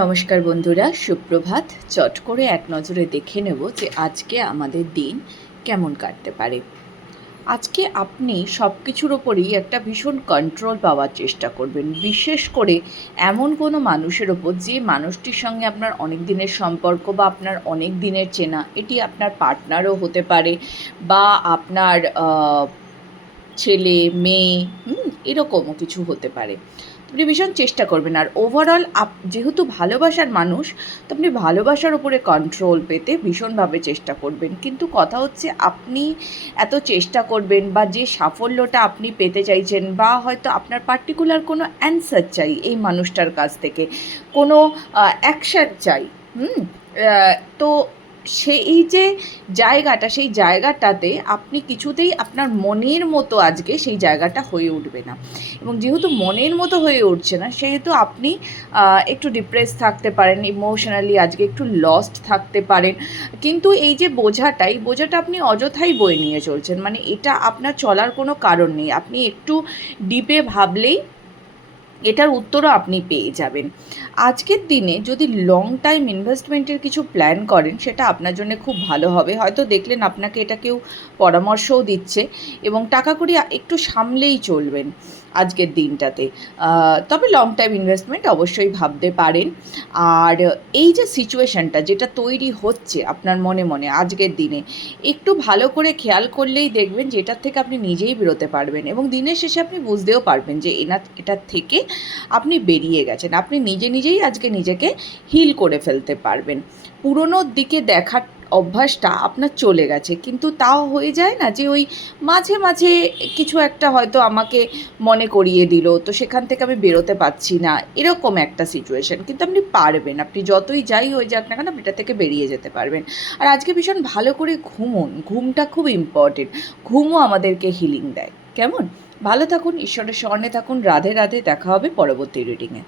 নমস্কার বন্ধুরা, সুপ্রভাত। চট করে এক নজরে দেখে নেব যে আজকে আমাদের দিন কেমন কাটতে পারে। আজকে আপনি সব কিছুর ওপরেই একটা ভীষণ কন্ট্রোল পাওয়ার চেষ্টা করবেন, বিশেষ করে এমন কোনো মানুষের ওপর যে মানুষটির সঙ্গে আপনার অনেক দিনের সম্পর্ক বা আপনার অনেক দিনের চেনা। এটি আপনার পার্টনারও হতে পারে বা আপনার ছেলে মেয়ে এরকমও কিছু হতে পারে। আপনি ভীষণ চেষ্টা করবেন, আর ওভারঅল যেহেতু ভালোবাসার মানুষ, তো আপনি ভালোবাসার উপরে কন্ট্রোল পেতে ভীষণভাবে চেষ্টা করবেন। কিন্তু কথা হচ্ছে, আপনি এত চেষ্টা করবেন বা যে সাফল্যটা আপনি পেতে চাইছেন, বা হয়তো আপনার পার্টিকুলার কোনো অ্যান্সার চাই এই মানুষটার কাছ থেকে, কোনো অ্যাকশান চাই। তো সেই যে জায়গাটা, সেই জায়গাটাতে আপনি কিছুতেই আপনার মনের মতো আজকে সেই জায়গাটা হয়ে উঠবে না। এবং যেহেতু মনের মতো হয়ে উঠছে না, সেহেতু আপনি একটু ডিপ্রেস থাকতে পারেন, ইমোশনালি আজকে একটু লস্ট থাকতে পারেন। কিন্তু এই যে বোঝাটা আপনি অযথাই বয়ে নিয়ে চলছেন, মানে এটা আপনার চলার কোনো কারণ নেই। আপনি একটু ডিপে ভাবলেই এটার উত্তরও আপনি পেয়ে যাবেন। আজকের দিনে যদি লং টাইম ইনভেস্টমেন্টের কিছু প্ল্যান করেন, সেটা আপনার জন্য খুব ভালো হবে। হয়তো দেখলেন আপনাকে এটা কেউ পরামর্শও দিচ্ছে, এবং টাকা কড়ি একটু সামলেই চলবেন আজকের দিনটাতে। তবে লং টাইম ইনভেস্টমেন্ট অবশ্যই ভাবতে পারেন। আর এই যে সিচুয়েশানটা যেটা তৈরি হচ্ছে আপনার মনে মনে আজকের দিনে, একটু ভালো করে খেয়াল করলেই দেখবেন যে এটার থেকে আপনি নিজেই বেরোতে পারবেন, এবং দিনের শেষে আপনি বুঝতেও পারবেন যে এটার থেকে আপনি বেরিয়ে গেছেন। আপনি নিজেই আজকে নিজেকে হিল করে ফেলতে পারবেন। পুরনোর দিকে দেখার অভ্যাসটা আপনার চলে গেছে, কিন্তু তাও হয়ে যায় না যে ওই মাঝে মাঝে কিছু একটা হয়তো আমাকে মনে করিয়ে দিল, তো সেখান থেকে আমি বেরোতে পারছি না, এরকম একটা সিচুয়েশন। কিন্তু আপনি পারবেন, আপনি যতই যাই হয়ে যাক না কেন, আপনি এটা থেকে বেরিয়ে যেতে পারবেন। আর আজকে ভীষণ ভালো করে ঘুমুন, ঘুমটা খুব ইম্পর্টেন্ট। ঘুমও আমাদেরকে হিলিং দেয়। কেমন? ভালো থাকুন, ঈশ্বরের শরণে থাকুন। রাধে রাধে। দেখা হবে পরবর্তী রিডিংয়ে।